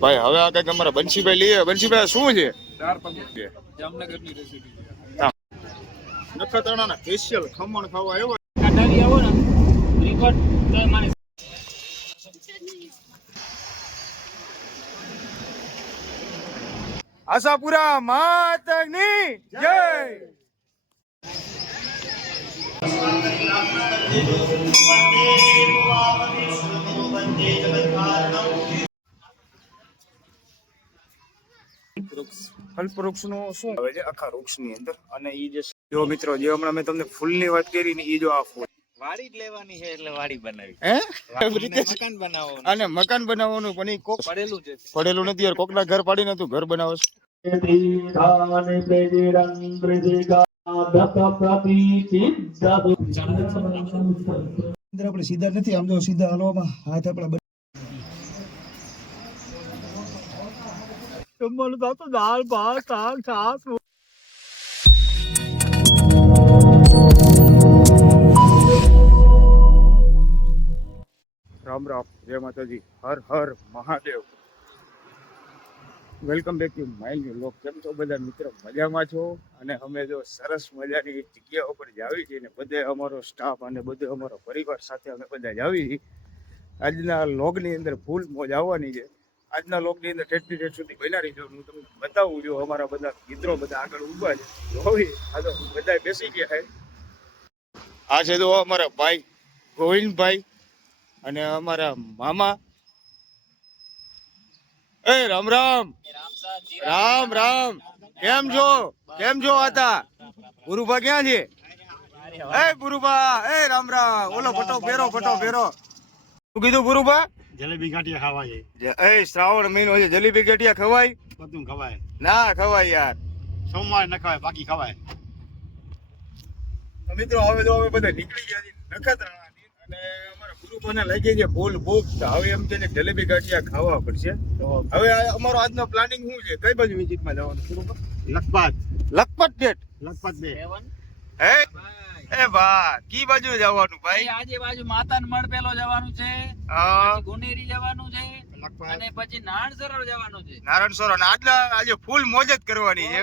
ભાઈ હવે આ કંઈક અમારા બંશીભાઈ લઈએ. બંશીભાઈ શું છે? જામનગરની રેસીપી નખત્રાણાના સ્પેશિયલ ખમણ ખાવા આવ્યો. કાઢાવી આવો ને. રિપોર્ટ તો મને આશાપુરા માતની જય. ફલવૃક્ષનું શું આવે છે? આખા વૃક્ષની અંદર. અને ઈ જે જો મિત્રો જે હમણાં મેં તમને ફૂલની વાત કરી ને ઈ જો આ ફૂલ. વાડી જ લેવાની છે એટલે વાડી બનાવી. હે? મકાન બનાવવાનું. અને મકાન બનાવવાનું પણ ઈ કોક પડેલું છે. પડેલું નથી યાર. કોકના ઘર પાડીને તું ઘર બનાવો આપણે સીધા નથી આમ જો સીધા હલવામાં હાથ આપણા જમવાનું તો તો દાળ ભાત શાક છાસ રામ રામ, જય Mataji, Har Har Mahadev. Welcome back to my new vlog કેમ છો બધા મિત્રો? મજામાં છો? અને અમે જો સરસ મજાની જગ્યા ઉપર જાવી છીએ ને બધે અમારો સ્ટાફ અને બધે અમારો પરિવાર સાથે અમે બધા જાવી છીએ. આજના લોગની અંદર ફૂલ મોજ આવવાની છે. આજના લોકની અંદર ઠેઠથી ઠેઠ સુધી બનાવી જો હું તમને બતાવું જો અમારા બધા મિત્રો બધા આગળ ઊભા છે. હોવી આ તો બધા બેસી ગયા છે. આ છે તો અમારા ભાઈ ગોવિંદભાઈ અને અમારા મામા. એ, રામ રામ. રામ રામ. કેમ છો? કેમ છો હતા ગુરુભા ક્યાં છે? એ, ગુરુભા, એ, રામ રામ. ઓલો, ફટો ફેરો ફટો ફેરો. શું કીધું ગુરુભા? જલેબી ગાંઠિયા ખાવા જે- એ શ્રાવણ મહિનો છે જલેબી ગાંઠિયા ખવાય? બધું ખવાય. ના ખવાય યાર. સોમવાર ન ખવાય બાકી ખવાય. મિત્રો હવે તો અમે બધા નીકળી ગયા છીએ નખત્રાણાથી અને અમારા ગુરુભાને લાગી છે ફૂલ બુક હવે એમ છે ને જલેબી ગાંઠિયા ખાવા પડશે. તો હવે અમારો આજનો પ્લાનિંગ શું છે? કઈ બાજુ વિઝિટમાં જવાનું લખપત. લખપત ગેટ લખપત બે. હે? એ બા કી બાજુ જવાનું ભાઈ? આજે બાજુ માતાન મળ પેલો જવાનું છે ગુનેરી જવાનું છે અને પછી નાણ સરોવર જવાનું છે. નારાયણ સરોવર અને આજના આજે ફૂલ મોજ જ કરવાની છે.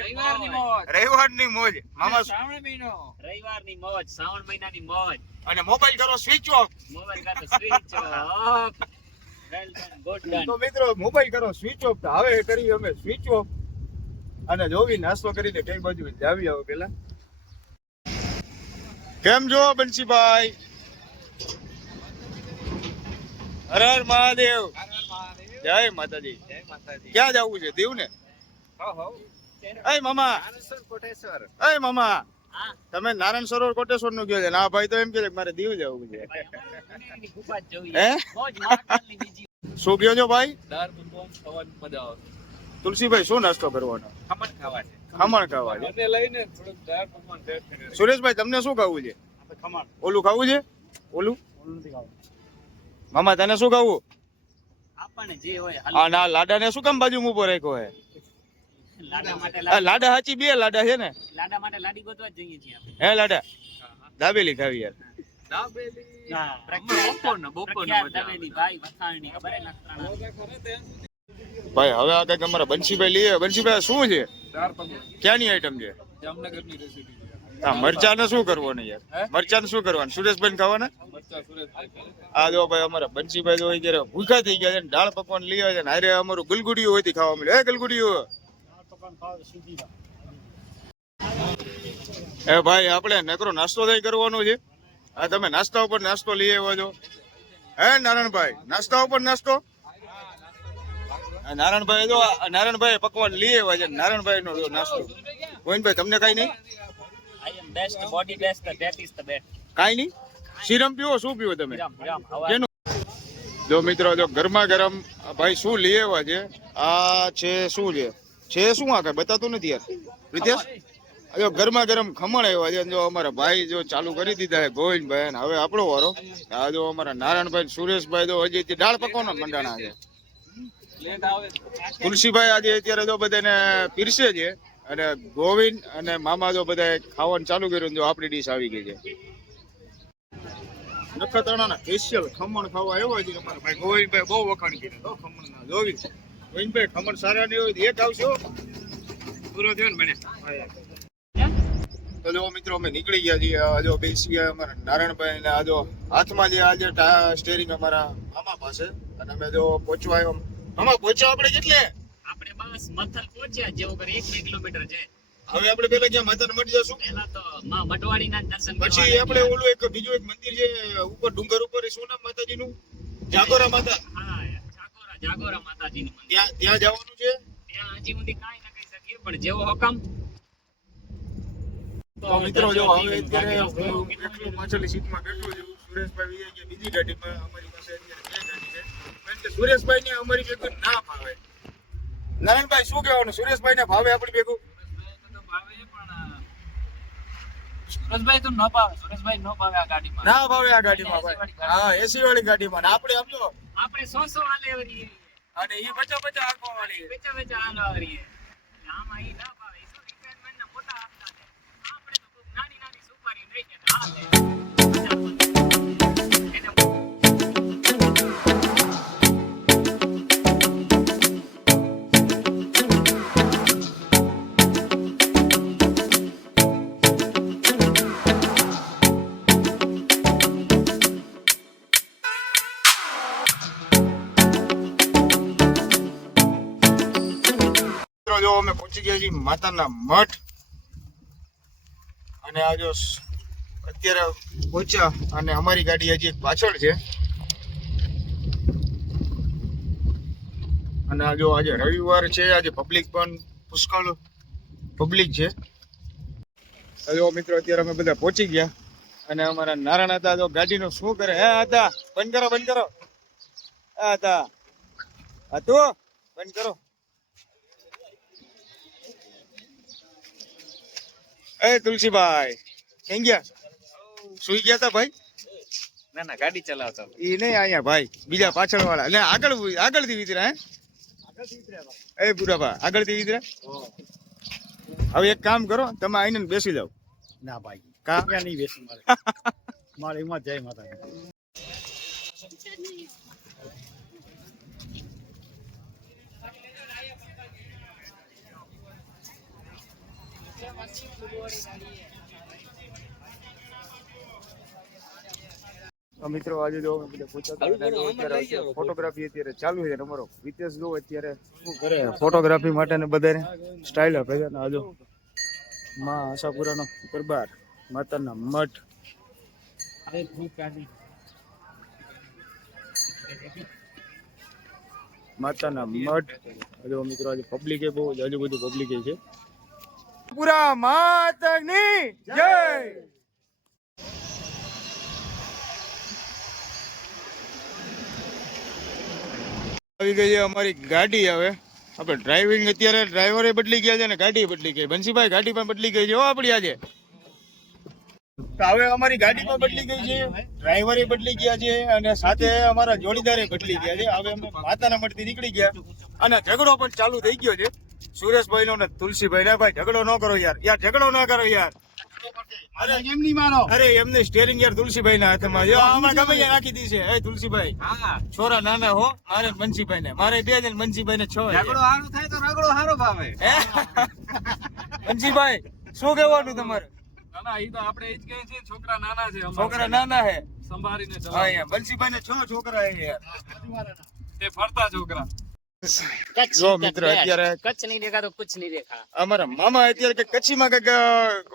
રવિવારની મોજ. રવિવારની મોજ. મામા શ્રાવણ મહિનો. રવિવારની મોજ શ્રાવણ મહિનાની મોજ. અને મોબાઈલ કરો સ્વિચ ઓફ મોબાઈલ કરો સ્વિચ ઓફ તો મિત્રો મોબાઈલ કરો સ્વિચ ઓફ હવે કરી અમે સ્વિચ ઓફ અને જોવી નાસ્તો કરીને કઈ બાજુ જાવી આવો પેલા. કેમ છો બંશીભાઈ? હર હર મહાદેવ. જય માતાજી. ક્યાં જવું છે દીવ ને એ મામા. તમે નારાયણ સરોવર કોટેશ્વરનું કહો છે? ના ભાઈ તો એમ કે મારે દીવ જવું છે. શું કહો છો ભાઈ? તુલસીભાઈ શું નાસ્તો કરવાનો? ખમણ ખાવા છે ખમણ ખાવા છે. સુરેશભાઈ તમને શું ખાવું છે? ઓલું ખાવું છે? ઓલું? ઓલું નથી ખાવું. મામા તને શું ખાવું? આપણને જે હોય આ ના લાડા ને શું કામ બાજુ ઊભો રાખ્યો હે? લાડા માટે આ લાડી- લાડા હાચી બે લાડા છે ને? લાડા માટે લાડી ગોતવા જ જઈએ છીએ હે લાડા? દાબેલી ખાવી યાર. દાબેલી. ભાઈ ખબર નખત્રાણા? ભાઈ હવે આ કંઈક અમારા બંશીભાઈ લઈએ. બંશીભાઈ શું છે? ક્યાંની આઈટમ છે? રેસીપી આ શું કરવાનું યાર? મરચા ને શું કરવાનું? સુરેશભાઈ ખાવાના. આ જો ભાઈ અમારા બંશીભાઈ જો અત્યારે ભૂખા થઈ ગયા છે ને દાળ પકવાન લઈ આવે છે ને અરે અમારું ગુલગુડિયું હોય ખાવા મળે હે ગુલગુડિયું? એ ભાઈ આપણે નકરો નાસ્તો થઈ કરવાનો છે. આ તમે નાસ્તા ઉપર નાસ્તો લઈ આવ્યો છો. હે નારાયણભાઈ નાસ્તા ઉપર નાસ્તો? નારાયણભાઈ જો નારાયણભાઈ પકવાન લઈ આવ્યા છે. નારાયણભાઈ નો નાસ્તો. ગોવિંદભાઈ તમને કઈ નહીં. કઈ નહીં? સિરમ પીવો શું પીવો તમે? જો મિત્રો જો ગરમા ગરમ ભાઈ શું લઈ આવ્યા છે? આ છે શું છે? છે શું આ કઈ? બતાતું નથી યાર. પ્રિતેશ જો ગરમા ગરમ ખમણ આવ્યા છે જો અમારા ભાઈ જો ચાલુ કરી દીધા છે ગોવિંદભાઈ હવે આપણો વારો. આ જો અમારા નારાયણભાઈ સુરેશભાઈ જો હજી દાળ પકવાનો મંડાણા છે. તુલસીભાઈ આજે અત્યારે જો બધાને પીરસે છે અને ગોવિંદ અને મામા જો બધા ખાવાનું ચાલુ કર્યું જો આપણી ડીશ આવી ગઈ છે. નખત્રાણાના સ્પેશિયલ ખમણ ખાવા આવ્યા છે અમારા ભાઈ ગોવિંદભાઈ બહુ વખાણ કર્યા તો ખમણ ના જોવી ગોવિંદભાઈ, ખમણ સારા નહીં હોય એક આવશો? પૂરો થયો ને મને? તો જો મિત્રો, અમે નીકળી ગયા છીએ. આજો બેસી ગયા અમારા નારાયણભાઈ ને આજે હાથમાં જે આજે સ્ટેરિંગ અમારા મામા પાસે. અને અમે જો પહોંચવા આવ્યો. મામા પહોંચ્યા આપણે કેટલે? આપણે બસ મથલ પહોંચ્યા જેવો કરે એક બે કિલોમીટર છે. હવે આપણે પેલા ક્યાં માતાને મળી જશું. પેલા તો માં મટવાડીના દર્શન પછી આપણે ઓલું એક બીજું એક મંદિર છે ઉપર ડુંગર ઉપર શું નામ માતાજીનું? જાગોરા માતા. હા જાગોરા જાગોરા માતાજીનું ત્યાં ત્યાં જવાનું છે? ત્યાં હજી સુધી કાઈ ન કહી શકીએ પણ જેવો હુકમ. તો મિત્રો જો હવે અત્યારે હું એકલો પાછળની સીટમાં બેઠો છું સુરેશભાઈ બીજી ગાડીમાં અમારી પાસે અત્યારે સુરેશભાઈ ને અમારી ભેગું ના ભાવે નારાયણભાઈ શું કહેવાનું? સુરેશભાઈ ને ભાવે આપણી ભેગું? સુરેશભાઈ તો ન ભાવે. સુરેશભાઈ ન ભાવે આ ગાડીમાં. ના ભાવે આ ગાડીમાં ભાઈ. હા એસી વાળી ગાડીમાં. ને આપણે સમજો આપણે સો સો હાલે અને એ બચા બચા આખો વાળી. વેચા બચા વરીએ આમાં ઈ ના ભાવે. શું રિક્વાયરમેન્ટના મોટા છે. આપણે તો નાની નાની સુપારી લઈ ગયા હા અમે પહોંચી ગયા છીએ માતાના મઠ. અને આ જો અત્યારે પહોંચ્યા અને અમારી ગાડી હજી પાછળ છે. અને આ જો આજે રવિવાર છે, આજે પબ્લિક પણ પુષ્કળ પબ્લિક છે. તો મિત્રો, અત્યારે અમે બધા પહોંચી ગયા. અને અમારા નારાયણ હતા જો ગાડીનું શું કરે? હે હતા, બંધ કરો બંધ કરો. હતા. હતું બંધ કરો. એ તુલસીભાઈ કેમ ગયા? સુઈ ગયા તા ભાઈ? ના ના ગાડી ચલાવતા એ નહીં અહીંયા ભાઈ બીજા પાછળ વાળા ને આગળ આગળથી વિતરા હે? એ પુરાભા આગળથી વિતરા હવે એક કામ કરો તમે આઈને બેસી જાઓ. ના ભાઈ કા? નહીં બેસી મારે. મારે એમાં જય માતા મિત્રો આજે જો બધા અત્યારે ફોટોગ્રાફી અત્યારે ચાલુ છે તમારો વિતેશ જો અત્યારે શું કરે? ફોટોગ્રાફી માટે ને બધાને સ્ટાઇલ આપે છે ને આજો માં આશાપુરાનો દરબાર માતાના મઠ. માતાના મઠ. હજુ મિત્રો આજે પબ્લિક બહુ હજુ બધું પબ્લિક છે. પૂરા માતની જય. આવી ગઈ છે અમારી ગાડી હવે. આપણે ડ્રાઇવિંગ અત્યારે ડ્રાઈવરે બદલી ગયા છે ને ગાડી બદલી ગઈ. બંસીભાઈ, ગાડી પણ બદલી ગઈ છે. હો, આપણી આજે. તો હવે અમારી ગાડી પણ બદલી ગઈ છે. ડ્રાઈવરે બદલી ગયા છે અને સાથે અમારા જોડીદારે બદલી ગયા છે. હવે અમે માતાના મઠથી નીકળી ગયા. અને ઝઘડો પણ ચાલુ થઈ ગયો છે. સુરેશભાઈ નો ને તુલસીભાઈ ને. ભાઈ ઝઘડો ન કરો યાર. યાર ઝઘડો ન કરો યાર. અરે એમ નહીં મારો અરે એમને સ્ટેરિંગ યાર તુલસીભાઈ ના હાથમાં જો હમણાં ગમે યાર રાખી દીધી છે. એ તુલસીભાઈ. હા. છોરા નાના હો મારે મનસીભાઈ ને મારે બે ને મનસીભાઈ ને છ. ઝઘડો સારો થાય તો રગડો સારો ભાવે. મનસીભાઈ શું કહેવાનું તમારે? ના તો આપણે જ છીએ છોકરા નાના છે છોકરા નાના હે. સંભાળીને હા યાર મનસીભાઈ ને છ છોકરા હે યાર. તે ફરતા છોકરા. જો મિત્ર અત્યારે કચ્છ નહીં દેખા તો કુછ નહીં દેખા. અમારા મામા અત્યારે કે કચ્છીમાં કંઈક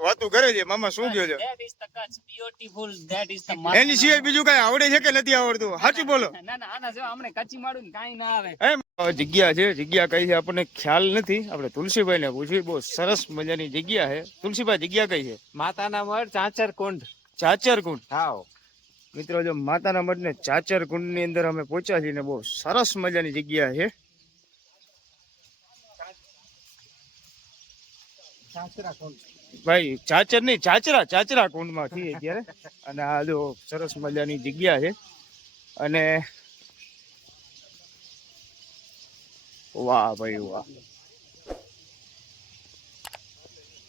વાતું કરે છે. મામા શું કહો છો? That is the Kutch, beautiful, that is the એની સિવાય બીજું કઈ આવડે છે કે નથી આવડતું? સાચું બોલો. ના ના આના જેવા અમને કચ્છી માળું ને ના આવે. જગ્યા છે જગ્યા કઈ છે આપણને ખ્યાલ નથી. આપણે તુલસીભાઈ ને પૂછ્યું બહુ સરસ મજાની જગ્યા છે. તુલસીભાઈ જગ્યા કઈ છે? માતાના મઢ ચાચર કુંડ ચાચર કુંડ હાવ મિત્રો જો માતાના મઢ ને ચાચર કુંડની અંદર અમે પહોંચ્યા છીએ ને બહુ સરસ મજાની જગ્યા છે. ભાઈ, ચાચર નહીં, ચાચરા ચાચરા કુંડમાં છીએ અત્યારે. અને આ જો સરસ મજાની જગ્યા છે. અને વાહ ભાઈ, વાહ.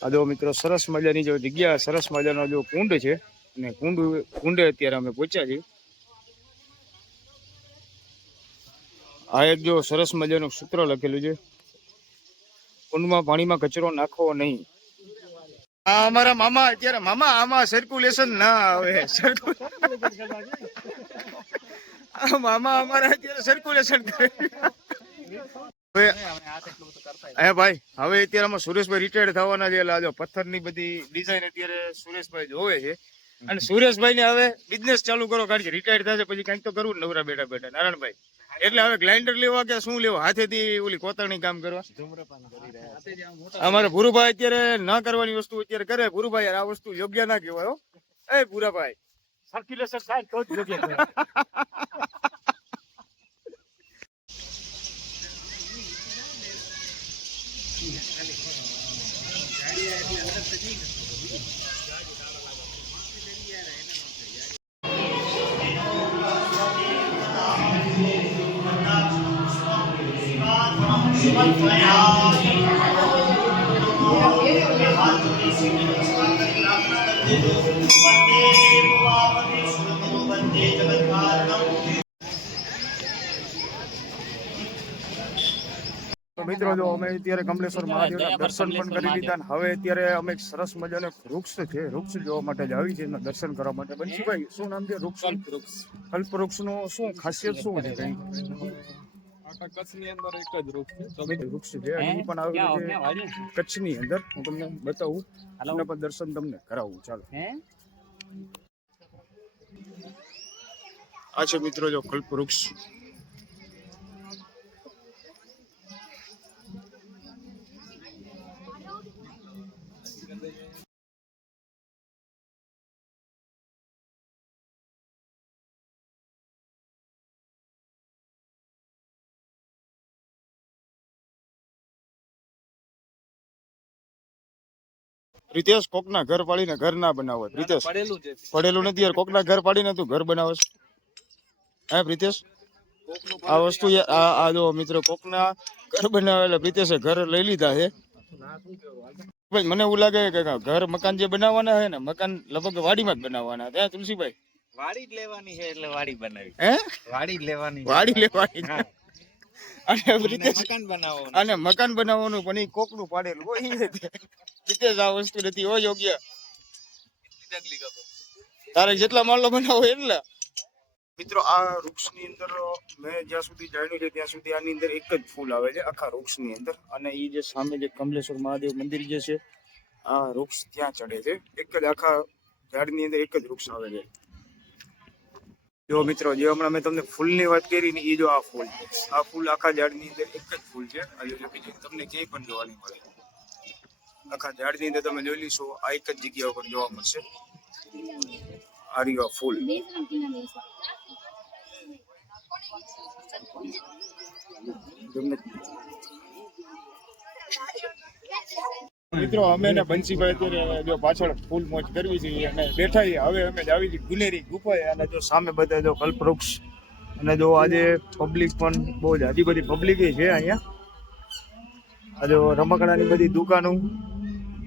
આ મિત્રો સરસ મજાની જો જગ્યા, સરસ મજાનો જો કુંડ છે. અને કુંડ, કુંડે અત્યારે અમે પહોંચ્યા છીએ. આ એક જો સરસ મજાનું સૂત્ર લખેલું છે. કુંડમાં પાણીમાં કચરો નાખવો નહીં. આ અમારા મામા, અત્યારે મામા, આમાં સર્ક્યુલેશન ના આવે. મામા અમારા અત્યારે સર્ક્યુલેશન કરે. ભાઈ, હવે અત્યારે આમાં સુરેશભાઈ રિટાયર્ડ થવાના છે, એટલે આજે પથ્થરની બધી ડિઝાઇન અત્યારે સુરેશભાઈ જોવે છે. અને સુરેશભાઈ ને હવે બિઝનેસ ચાલુ કરો, કારણ કે રિટાયર્ડ થશે, પછી કંઈક તો કરવું નવરા બેઠા બેઠા. નારાયણભાઈ એટલે હવે ગ્લાઇન્ડર લેવા કે શું લેવા? હાથેથી ઓલી કોતરણી કામ કરવા? અમારે ગુરુભાઈ અત્યારે ના કરવાની વસ્તુ અત્યારે કરે. ગુરુભાઈ આ વસ્તુ યોગ્ય ના કહેવાય એ ગુરાભાઈ. સર્ક્યુલેશન થાય તો જ યોગ્ય મિત્રો જો અમે અત્યારે કમલેશ્વર મહાદેવના દર્શન પણ કરી લીધા ને હવે અત્યારે અમે એક સરસ મજાનો વૃક્ષ છે વૃક્ષ જોવા માટે જ આવી છે એના દર્શન કરવા માટે બંસીભાઈ શું નામ છે વૃક્ષ કલ્પવૃક્ષનું શું ખાસિયત શું છે કઈ? કચ્છની અંદર એક જ રૂપ છે. વૃક્ષ છે. પણ આવેલું છે. કચ્છની અંદર હું તમને બતાવું. તમને પણ દર્શન તમને કરાવું. ચાલો. આ છે મિત્રો જો કલ્પવૃક્ષ. રીતેશ કોકના ઘર પાડીને ઘર ના બનાવો રીતેશ. પડેલું છે. પડેલું નથી યાર કોકના ઘર પાડીને તું ઘર બનાવસ હે પ્રિતેશ? આ વસ્તુ આ આ જો મિત્રો કોકના ઘર બનાવે એટલે પ્રિતેશે ઘર લઈ લીધા છે. ભાઈ મને એવું લાગે કે ઘર મકાન જે બનાવવાના છે ને મકાન લગભગ વાડીમાં જ બનાવવાના. ત્યાં તુલસીભાઈ? વાડી જ લેવાની છે એટલે વાડી બનાવી. હે? વાડી જ લેવાની વાડી લેવાની. અને પ્રિતેશ મકાન બનાવો અને મકાન બનાવવાનું પણ એ કોકનું પાડેલું હોય. પ્રિતેશ આ વસ્તુ નથી હોય યોગ્ય. તારે જેટલા માળો બનાવો એટલા. મિત્રો આ વૃક્ષની અંદર મેં જ્યાં સુધી જાણ્યું છે ત્યાં સુધી આની અંદર એક જ ફૂલ આવે છે આખા વૃક્ષની અંદર. અને એ જે સામે જે કમલેશ્વર મહાદેવ મંદિર જે છે આ વૃક્ષ ત્યાં ચડે છે. એક જ આખા ઝાડની અંદર એક જ વૃક્ષ આવે છે. જો મિત્રો, જે હમણાં મેં તમને ફૂલની વાત કરી ને એ જો આ ફૂલ. આ ફૂલ આખા ઝાડની અંદર એક જ ફૂલ છે. તમને ક્યાંય પણ જોવા નહીં મળે. આખા ઝાડની અંદર તમે જોઈ લીશો આ એક જ જગ્યા ઉપર જોવા મળશે. આ આ ફૂલ. તમને મિત્રો અમે ને બંસીભાઈ અત્યારે જો પાછળ ફૂલ મોજ કરવી છે અને બેઠા છીએ. હવે અમે જ આવી છીએ ગુલેરી ગુફાએ અને જો સામે બધા જો કલ્પવૃક્ષ અને જો આજે પબ્લિક પણ બહુ જ હજી બધી પબ્લિક છે અહીંયા. આ જો રમકડાની બધી દુકાનો.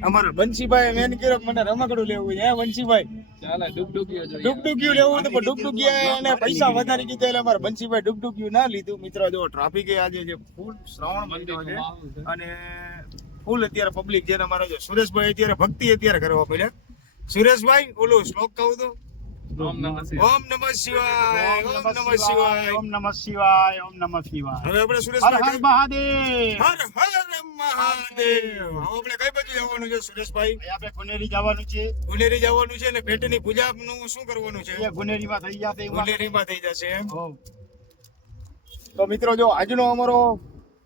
અમારા બંસીભાઈ મેન કર્યો મને રમકડું લેવું છે. હે બંસીભાઈ? ચાલે ડુગડુગીઓ જોઈએ. લેવું એને પૈસા વધારે કીધા એટલે અમારા બંસીભાઈ ડુગડુગિયું ના લીધું. મિત્રો જો ટ્રાફિક આજે જે ફૂલ શ્રાવણ છે. અને ફૂલ અત્યારે પબ્લિક જેને મારો છે. સુરેશભાઈ અત્યારે ભક્તિ અત્યારે કરવા પડ્યા સુરેશભાઈ ઓલું શ્લોક કહું તો? ઓમ નમઃ શિવાય. ઓમ નમઃ શિવાય ઓમ નમઃ શિવાય ઓમ નમઃ શિવાય ઓમ નમઃ શિવાય. હવે આપણે હર હર મહાદેવ. હર હર મહાદેવ. હવે આપણે કઈ બાજુ જવાનું છે સુરેશભાઈ? આપણે ગુનેરી જવાનું છે. ગુનેરી જવાનું છે ને પેટની પૂજાનું શું કરવાનું છે? ગુનેરીમાં થઈ જશે ગુનેરીમાં થઈ જશે તો મિત્રો જો આજનો અમારો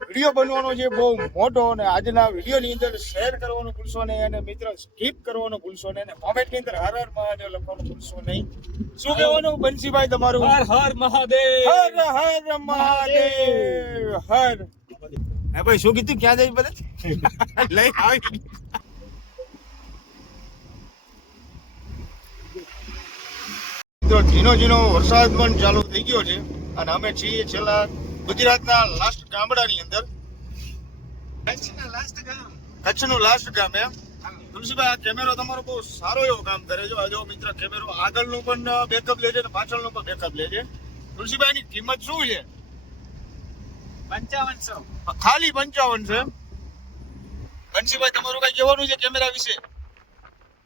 વીડિયો બનવાનો છે બહુ મોટો અને આજના વિડીયોની અંદર શેર કરવાનું ભૂલશો નહીં અને મિત્ર સ્કીપ કરવાનું ભૂલશો નહીં અને કોમેન્ટની અંદર હર હર મહાદેવ લખવાનું ભૂલશો નહીં. શું કહેવાનું બંસીભાઈ તમારું? હર હર મહાદેવ. હર હર મહાદેવ. હર. હે ભાઈ શું કીધું? ક્યાં જઈ બધા લઈ આવી. તો ઝીણો ઝીણો વરસાદ પણ ચાલુ થઈ ગયો છે અને અમે છીએ છેલ્લા ગુજરાતના લાસ્ટ ગામડાની અંદર કચ્છનું લાસ્ટ ગામ. એમ. તુલસીભાઈ આ કેમેરો તમારો બહુ સારો એવો કામ કરે છે. જો મિત્ર કેમેરો આગળનું પણ બેકઅપ લે છે અને પાછળનું પણ બેકઅપ લે છે તુલસીભાઈ ની કિંમત શું છે? પંચાવનસો. ખાલી પંચાવન છે બંસીભાઈ તમારું કઈ કહેવાનું છે કેમેરા વિશે?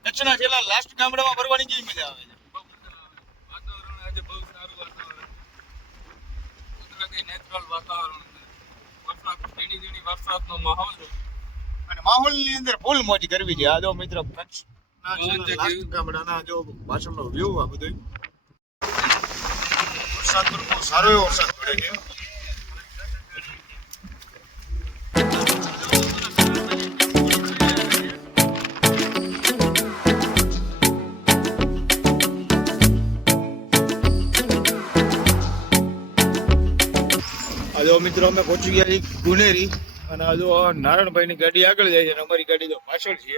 કચ્છના છેલ્લા લાસ્ટ ગામડામાં ફરવાની કેવી મજા આવે છે વાતાવરણ આજે બહુ સારું વાતાવરણ કુદરતી નેચરલ વાતાવરણ વરસાદ ઝીણી ઝીણી વરસાદનો માહોલ છે. અને માહોલની અંદર ફૂલ મોજ કરવી છે. આ જો મિત્ર કચ્છ ગામડાના જો વ્યૂ આ બધું. વરસાદ પર બહુ સારો એવો વરસાદ પડે છે. મિત્રો, અમે પહોંચી ગયા ગુનેરી અને હજુ જો નારાયણભાઈ ની ગાડી આગળ જાય છે અને અમારી ગાડી તો પાછળ છે.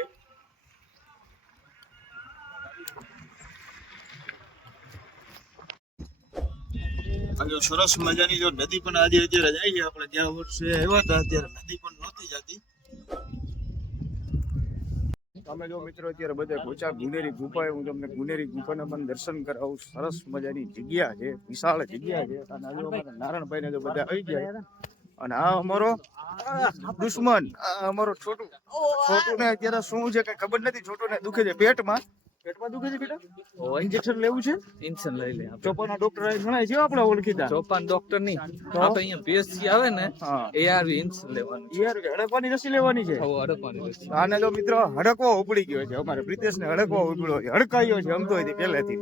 સરસ મજાની જો નદી પણ આજે અત્યારે જાય છે. આપણે જ્યાં વર્ષે આવ્યા હતા, અત્યારે નદી પણ નહોતી જતી. તમે જો મિત્રો અત્યારે બધા ગોચા ગુનેરી ગુફાએ, હું તમને ગુનેરી ગુફાના પણ દર્શન કરાવું. સરસ મજાની જગ્યા છે, વિશાળ જગ્યા છે. અને આજે નારાયણભાઈ ને જો બધા આવી ગયા અને આ અમારો દુશ્મન અમારો છોટું. છોટું ને અત્યારે શું છે કઈ ખબર નથી છોટું ને દુખે છે પેટમાં. પેટમાં દુખે છે બેટા? ઇન્જેક્શન લેવું છે? ઇન્જેક્શન લઈ લે. ચોપાના ડોક્ટર ગણાય છે આપણે ઓળખીતા. ચોપાન ડોક્ટર નહીં આપણે અહીંયા પીએસસી આવે ને એઆરવી ઇન્સન લેવાનું છે. યાર હડકવાની રસી લેવાની છે. હવે હડકવાની રસી. આને તો મિત્રો હડકવો ઉપડી ગયો છે. અમારે પ્રિતેશ ને હડકવો ઉપડ્યો છે. હડકાયો છે અમતો હતી પહેલેથી.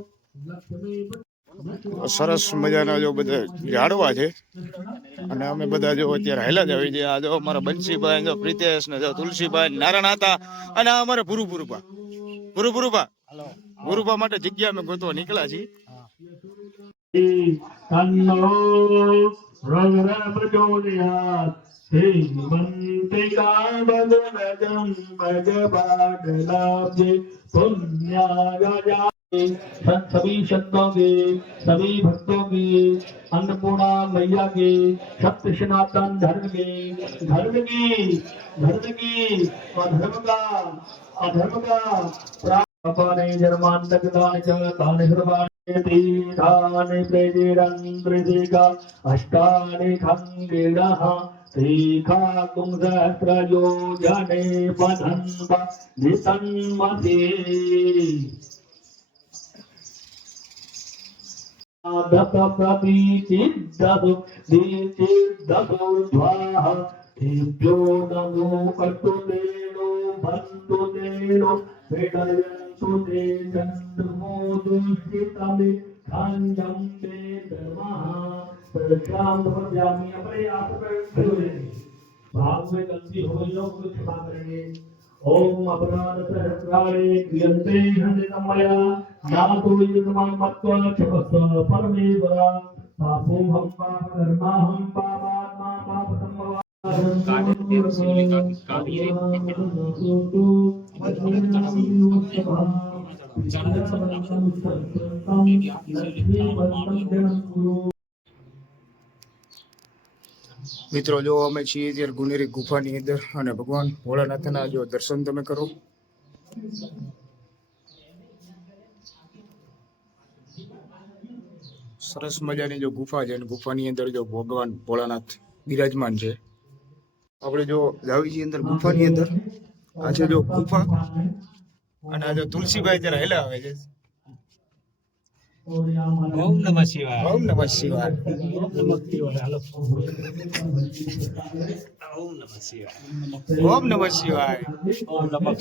સરસ મજાના જો બધા ઝાડવા છે. અને અમે બધા જો અત્યારે હેલા જ આવી છે આ જો અમારા બંસીભાઈ જો પ્રિતેશ ને જો તુલસીભાઈ નારાયણ હતા. અને આ અમારા પુરુ પુરુપા પુરુ પુરુપા પુરુપા માટે જગ્યા અમે ગોતવા નીકળ્યા છીએ. તન્નો सभी संतों के सभी भक्तों के अन्नपूर्णा मैया के सप्त सनातन धर्म के धर्म की धर्म की अधर्म का अधर्म का अपाने जन्मांतक दान च दान हृवाने त्रिधाने प्रेजेरन्द्रिका अष्टाने खंगेणः त्रिखाकुं सहस्रयोजने पधन्व दस प्रतीचिद्दसु दीचिद्दसु ज्वाः तेभ्यो नमो कर्तु तेनो बन्धु तेनो विडयन्तु ते चन्द्रमो दुष्टितमे खाञ्जं ते धर्मः प्रशां भवद्यामि अपने आप पर भाव में गलती हो योग क्षमा करेंगे ओम अपराध सहस्राणे क्रियन्ते हन्यतमया नातो युतमं मत्वा क्षमस्व परमेश्वर पापोऽहं पापकर्माहं पापात्मा પાપસંભવા મિત્રો જો અમે છીએ ત્યારે ગુનેરી ગુફાની અંદર અને ભગવાન ભોળાનાથના જો દર્શન તમે કરો સરસ મજાની જો ગુફા છે અને ગુફાની અંદર જો ભગવાન ભોળાનાથ બિરાજમાન છે. આપણે જો જાવી છીએ અંદર ગુફાની અંદર આ છે જો ગુફા અને આ જો તુલસીભાઈ જરા હેલા આવે છે. ઓમ નમઃ શિવાય. ઓમ નમઃ શિવાય. ઓમ નમઃ શિવાય. ઓમ નમઃ શિવાય.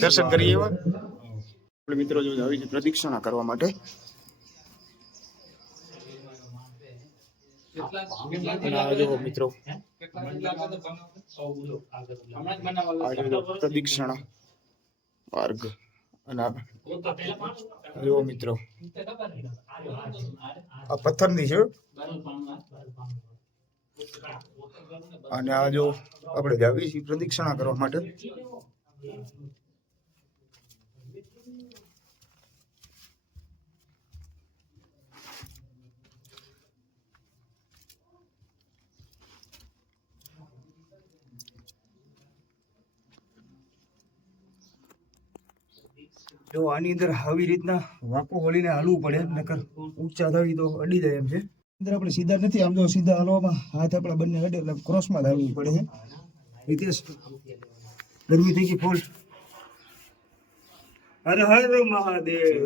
દર્શન કરીએ મિત્રો જો આવી છે પ્રદક્ષિણા કરવા માટે. જો મિત્રો પ્રદક્ષિણા માર્ગ જો મિત્રો. આ પથ્થરની છે અને આ જો આપણે જાવી છીએ પ્રદિક્ષણા કરવા માટે. જો આની અંદર આવી રીતના વાંકો વળીને હાલવું પડે, નકર ઊંચા ધાવી તો અડી જાય એમ છે. અંદર આપણે સીધા નથી, આમ જો સીધા હાલવામાં હાથ આપણા બંને અડે, એટલે ક્રોસમાં જ પડે છે. રીતેશ ગરમી થઈ ગઈ ફૂલ હર હર મહાદેવ.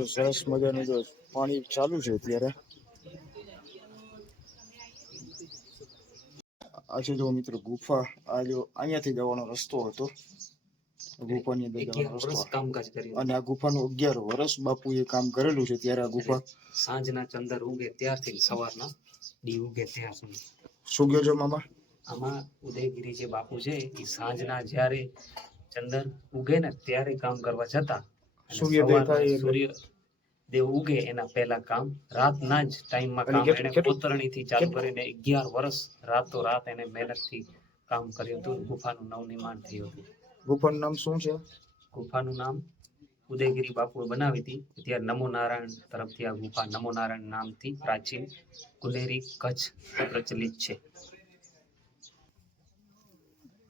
જો સરસ મજાનું જો પાણી ચાલુ છે અત્યારે. આ છે જો મિત્રો ગુફા આ જો અહીંયાથી જવાનો રસ્તો હતો. ગુફાની અંદર જવાનો રસ્તો. અને આ ગુફાનું અગિયાર વર્ષ બાપુએ કામ કરેલું છે ત્યારે આ ગુફા. સાંજના ચંદર ઉગે ત્યારથી સવારના ડી ઉગે ત્યાં સુધી. શું કહો છો મામા? આમાં ઉદયગીરી જે બાપુ છે એ સાંજના જ્યારે ચંદર ઉગે ને ત્યારે કામ કરવા જતા. સૂર્યોદય થાય સૂર્ય દેવ ઉગે એના પહેલા કામ. રાતના જ ટાઈમમાં કામ એને કોતરણીથી ચાલુ કરીને અગિયાર વર્ષ રાતો રાત એને મહેનતથી કામ કર્યું હતું. ગુફાનું નવનિર્માણ થયું હતું. ગુફાનું નામ શું છે? ગુફાનું નામ ઉદયગીરી બાપુએ બનાવી હતી. ત્યારે નમો નારાયણ તરફથી આ ગુફા નમો નારાયણ નામથી પ્રાચીન કુલેરી કચ્છ પ્રચલિત છે.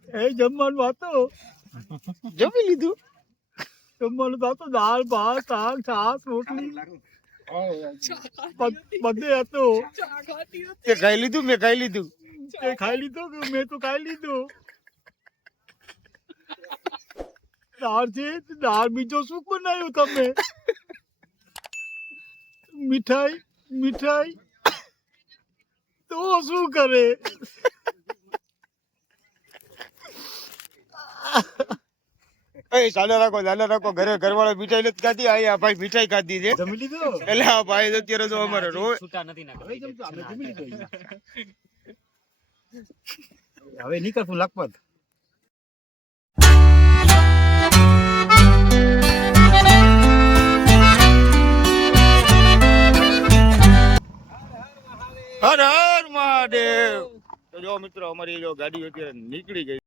એ જમવાનું વાતો. જમી લીધું? જમવાનું વાતો દાળ ભાત શાક છાસ રોટલી. બધ- હતું. તે ખાઈ લીધું મેં ખાઈ લીધું. તે ખાઈ લીધું કે મેં તો ખાઈ લીધું? દાળ છે દાળ બીજો શું બનાવ્યું તમે? મીઠાઈ મીઠાઈ. તો શું કરે? એ ચાલે રાખો ચાલે રાખો ઘરે ઘરવાળા મીઠાઈ નથી ખાધી આ ભાઈ મીઠાઈ ખાધી છે. જમી લીધું? એટલે આ ભાઈ અત્યારે તો અમારે રોજ છૂટા નથી ના હવે લખપત. હર હર મહાદેવ. તો જો મિત્રો અમારી જો ગાડી અત્યારે નીકળી ગઈ.